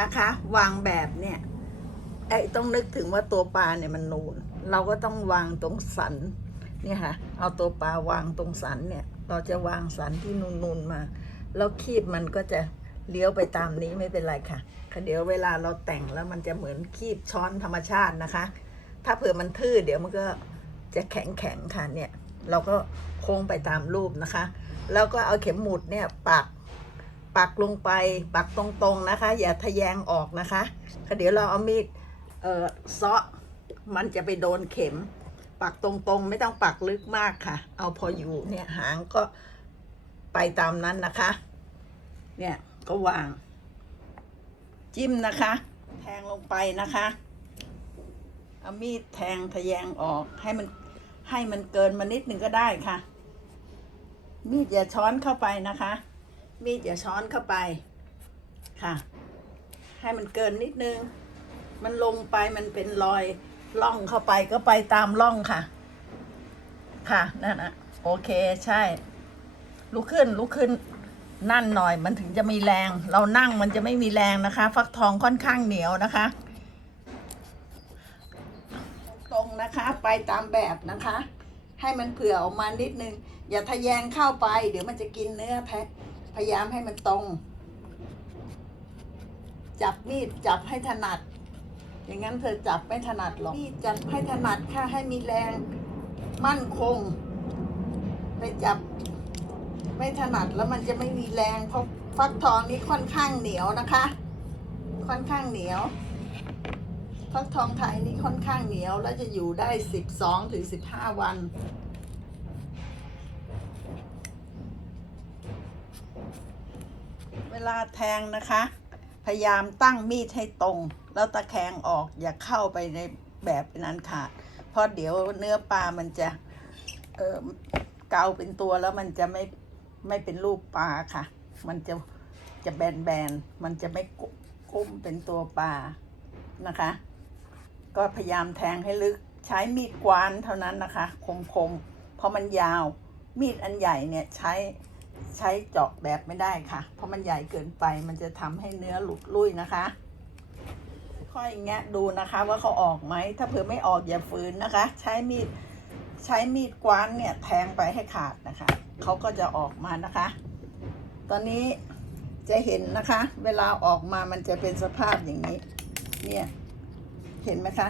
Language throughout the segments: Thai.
นะคะ วางแบบเนี่ยไอ้ต้องนึกถึงว่าตัวปลาเนี่ยมันนูน เราก็ต้องวางตรงสันเนี่ยค่ะ เอาตัวปลาวางตรงสันเนี่ย เราจะวางสันที่นูนๆมา แล้วคีบมันก็จะเลี้ยวไปตามนี้ไม่เป็นไรค่ะค่ะเดี๋ยวเวลาเราแต่งแล้วมันจะเหมือนคีบช้อนธรรมชาตินะคะ ถ้าเผื่อมันทื่อเดี๋ยวมันก็จะแข็งแข็งค่ะเนี่ย เราก็โค้งไปตามรูปนะคะ แล้วก็เอาเข็มหมุดเนี่ยปัก ปักลงไปปักตรงๆนะคะ อย่าทะแยงออกนะคะคเดี๋ยวเราเอามีดเอ่อซาะมันจะไปโดนเข็ม ปักตรงๆ ไม่ต้องปักลึกมากค่ะ เอาพออยู่เนี่ยหางก็ไปตามนั้นนะคะ เนี่ยก็วาง จิ้มนะคะ แทงลงไปนะคะเอามีดแทงทะแยงออกให้มันให้มันเกินมานิดหนึ่งก็ได้ค่ะ มีดอย่าช้อนเข้าไปนะคะ มีดอย่าช้อนเข้าไปค่ะ ให้มันเกินนิดนึง มันลงไปมันเป็นรอยล่องเข้าไปก็ไปตามล่องค่ะ ค่ะนั่นนะโอเคใช่ ลุกขึ้นลุกขึ้นนั่นหน่อยมันถึงจะมีแรง เรานั่งมันจะไม่มีแรงนะคะ ฟักทองค่อนข้างเหนียวนะคะ ตรงนะคะไปตามแบบนะคะ ให้มันเผื่อออกมานิดนึง อย่าทะแยงเข้าไป เดี๋ยวมันจะกินเนื้อแพะ พยายามให้มันตรง จับมีดจับให้ถนัด อย่างนั้นเธอจับไม่ถนัดหรอกมีดจับให้ถนัดค่ะให้มีแรง มั่นคง ไปจับไม่ถนัดแล้วมันจะไม่มีแรงเพราะฟักทองนี้ค่อนข้างเหนียวนะคะ ค่อนข้างเหนียวฟักทองไทยนี่ค่อนข้างเหนียว แล้วจะอยู่ได้สิบสองถึงสิบห้าวัน ลาแทงนะคะ พยายามตั้งมีดให้ตรง แล้วตะแคงออกอย่าเข้าไปในแบบนั้นค่ะเพราะเดี๋ยวเนื้อปลามันจะเออเกาเป็นตัวแล้วมันจะไม่ไม่เป็นรูปปลาค่ะ มันจะจะแบนๆ มันจะไม่กุกุ้มเป็นตัวปลานะคะ ก็พยายามแทงให้ลึกใช้มีดกวานเท่านั้นนะคะ คมๆ เพราะมันยาวมีดอันใหญ่เนี่ยใช้ ใช้เจาะแบบไม่ได้ค่ะ เพราะมันใหญ่เกินไปมันจะทำให้เนื้อหลุดลุ่ยนะคะ ค่อยแงะดูนะคะว่าเขาออกไหม ถ้าเผื่อไม่ออกอย่าฝืนนะคะ ใช้มีดใช้มีดกว้านเนี่ยแทงไปให้ขาดนะคะเขาก็จะออกมานะคะ ตอนนี้จะเห็นนะคะ เวลาออกมามันจะเป็นสภาพอย่างนี้ เนี่ย เห็นไหมคะ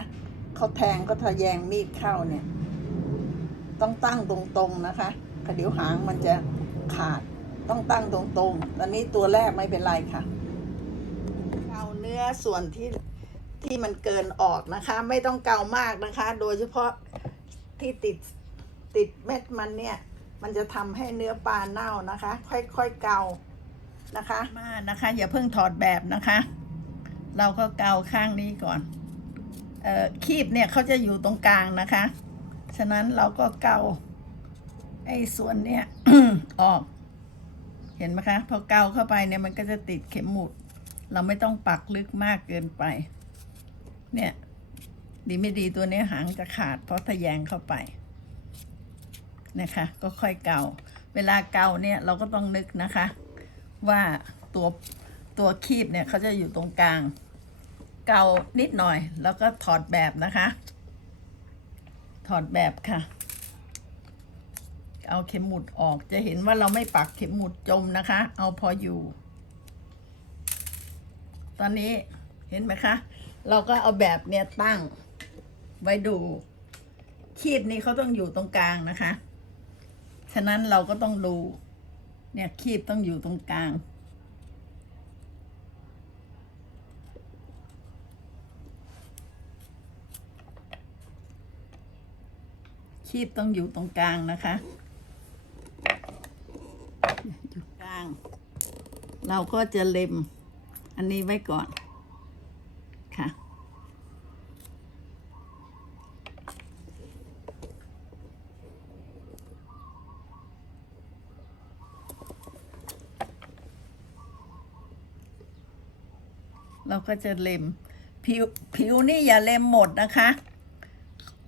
เขาแทงก็ทะแยงมีดเข้าเนี่ย ต้องตั้งตรงๆนะคะค่ะเดี๋ยวหางมันจะ ขาด ต้องตั้งตรงๆตอนนี้ตัวแรกไม่เป็นไรค่ะ เอาเนื้อส่วนที่ที่มันเกินออกนะคะ ไม่ต้องเกามากนะคะ โดยเฉพาะที่ติดติดเม็ดมันเนี่ย มันจะทำให้เนื้อปลาเน่านะคะ ค่อยๆเกานะคะมานะคะ อย่าเพิ่งถอดแบบนะคะ เราก็เกาข้างนี้ก่อนเอ่อคีบเนี่ยเขาจะอยู่ตรงกลางนะคะ ฉะนั้นเราก็เกา ไอ้ส่วนเนี้ยออก เห็นไหมคะ พอเกาเข้าไปเนี่ยมันก็จะติดเข็มหมุด เราไม่ต้องปักลึกมากเกินไป เนี่ย ดีไม่ดีตัวนี้หางจะขาดเพราะทะแยงเข้าไปนะคะ ก็ค่อยเกา เวลาเกาเนี่ยเราก็ต้องนึกนะคะ ว่าตัวตัวคีบเนี่ยเขาจะอยู่ตรงกลาง เกานิดหน่อย แล้วก็ถอดแบบนะคะ ถอดแบบค่ะ เอาเข็มหมุดออกจะเห็นว่าเราไม่ปักเข็มหมุดจมนะคะ เอาพออยู่ ตอนนี้เห็นไหมคะ เราก็เอาแบบเนี่ยตั้ง ไว้ดูคีบนี้เขาต้องอยู่ตรงกลางนะคะ ฉะนั้นเราก็ต้องดู เนี่ยคีบต้องอยู่ตรงกลาง คีบต้องอยู่ตรงกลางนะคะ อยู่กลาง เราก็จะเล็มอันนี้ไว้ก่อนค่ะเราก็จะเล็มผิวผิวนี่อย่าเล็มหมดนะคะ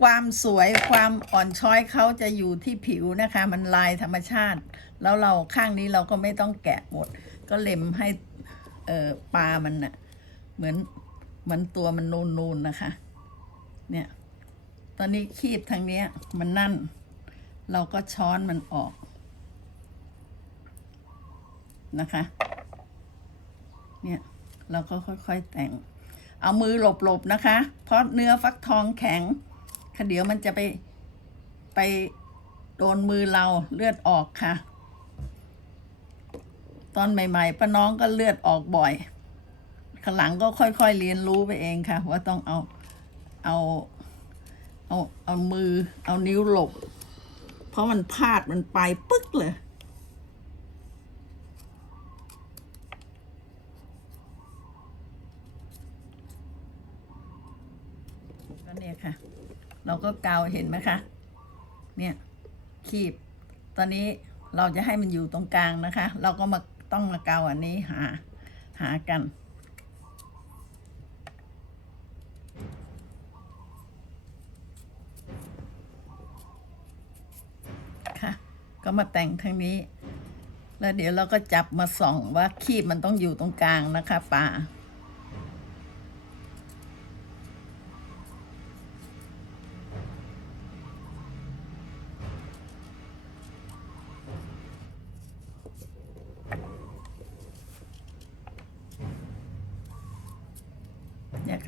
ความสวยความอ่อนช้อยเขาจะอยู่ที่ผิวนะคะ มันลายธรรมชาติ แล้วเราข้างนี้เราก็ไม่ต้องแกะหมด ก็เล็มให้เอ่อปลามันน่ะเหมือนเหมือนตัวมันนูนๆนนะคะ เนี่ย ตอนนี้คีบทางเนี้ยมันนั่น เราก็ช้อนมันออกนะคะ เนี่ยเราก็ค่อยๆแต่ง เอามือหลบๆนะคะ เพราะเนื้อฟักทองแข็งค่ะเดี๋ยวมันจะไปไปโดนมือเราเลือดออกค่ะ ตอนใหม่ ๆป้าน้องก็เลือดออกบ่อยข้างหลังก็ค่อยๆเรียนรู้ไปเองค่ะ ว่าต้องเอาเอาเอาเอามือเอานิ้วหลบ เพราะมันพลาดมันไปปึ๊กเลยก็เนี่ยค่ะ เราก็เกาเห็นไหมคะ เนี่ย คีบ ตอนนี้เราจะให้มันอยู่ตรงกลางนะคะ เราก็มา ต้องมาเกาอันนี้หา หากัน ค่ะ ก็มาแต่งทางนี้ แล้วเดี๋ยวเราก็จับมาส่องว่าคีบมันต้องอยู่ตรงกลางนะคะป่า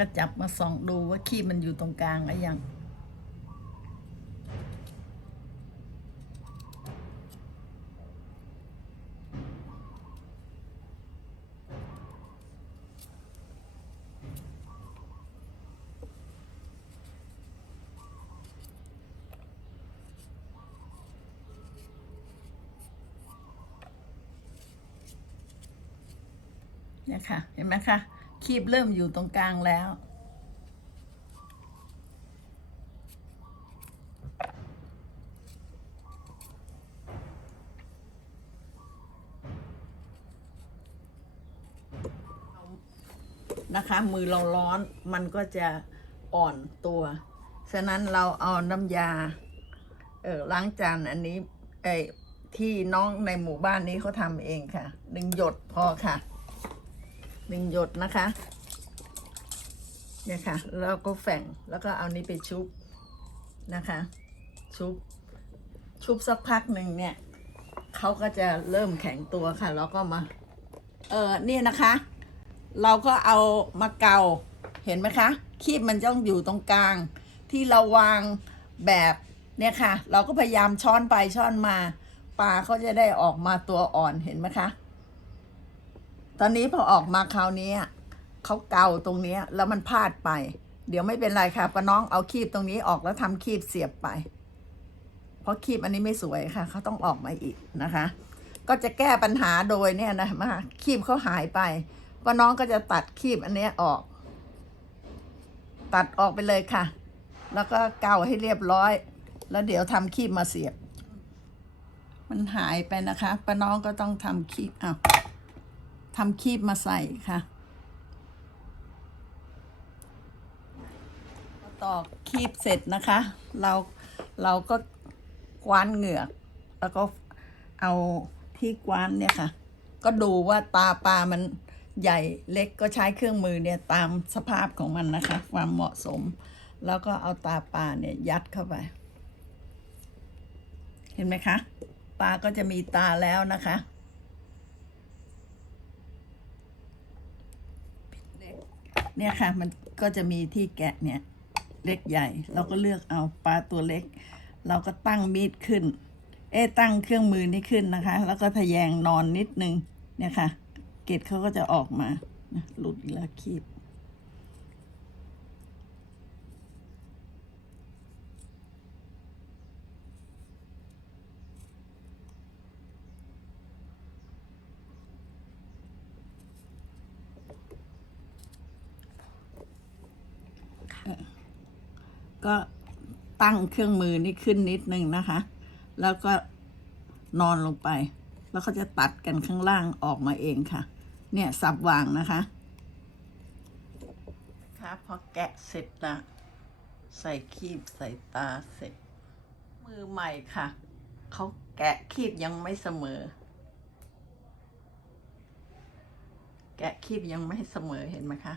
ก็จับมาส่องดูว่าคีบมันอยู่ตรงกลางหรือยังเนี่ยค่ะเห็นไหมคะ คีบเริ่มอยู่ตรงกลางแล้ว นะคะ มือเราร้อนมันก็จะอ่อนตัว ฉะนั้นเราเอาน้ำยา เออล้างจานอันนี้ไอ้ที่น้องในหมู่บ้านนี้เขาทำเองค่ะหนึ่งหยดพอค่ะ หนึ่งหยดนะคะเนี่ยค่ะแล้วก็แฝงแล้วก็เอานี้ไปชุบนะคะ ชุบ ชุบสักพักหนึ่งเนี่ยเขาก็จะเริ่มแข็งตัวค่ะ แล้วก็มา เออนี่นะคะ เราก็เอามาเกาเห็นไหมคะคีบมันต้องอยู่ตรงกลาง ที่เราวางแบบเนี่ยค่ะ เราก็พยายามช้อนไปช้อนมาปลาเขาจะได้ออกมาตัวอ่อนเห็นไหมคะ ตอนนี้พอออกมาคราวนี้เขาเกาตรงนี้แล้วมันพลาดไป เดี๋ยวไม่เป็นไรค่ะป้าน้องเอาคีบตรงนี้ออกแล้วทำคีบเสียบไป เพราะคีบอันนี้ไม่สวยค่ะเขาต้องออกมาอีกนะคะ ก็จะแก้ปัญหาโดยเนี่ยนะมาคีบเขาหายไปป้าน้องก็จะตัดคีบอันนี้ออก ตัดออกไปเลยค่ะ แล้วก็เกาให้เรียบร้อย แล้วเดี๋ยวทำคีบมาเสียบ มันหายไปนะคะป้าน้องก็ต้องทำคีบอ้าว ทำคีบมาใส่ค่ะตอกคีบเสร็จนะคะ เราเราก็กว้านเหงือก แล้วก็เอาที่กว้านเนี่ยค่ะ ก็ดูว่าตาปลามันใหญ่เล็กก็ใช้เครื่องมือเนี่ยตามสภาพของมันนะคะ ความเหมาะสม แล้วก็เอาตาปลาเนี่ยยัดเข้าไป เห็นไหมคะ ปลาก็จะมีตาแล้วนะคะ เนี่ยค่ะ มันก็จะมีที่แกะเนี่ย เล็กใหญ่ เราก็เลือกเอาปลาตัวเล็ก เราก็ตั้งมีดขึ้น เอตั้งเครื่องมือนี่ขึ้นนะคะ แล้วก็ทะแยงนอนนิดนึง เนี่ยค่ะ เกล็ดเขาก็จะออกมาหลุดอีกแล้วคีบ ก็ตั้งเครื่องมือนี่ขึ้นนิดนึงนะคะ แล้วก็นอนลงไป แล้วเขาจะตัดกันข้างล่างออกมาเองค่ะ เนี่ยสับวางนะคะค่ะพอแกะเสร็จละใส่คีบใส่ตาเสร็จ มือใหม่ค่ะ เขาแกะคีบยังไม่เสมอ แกะคีบยังไม่เสมอเห็นไหมคะ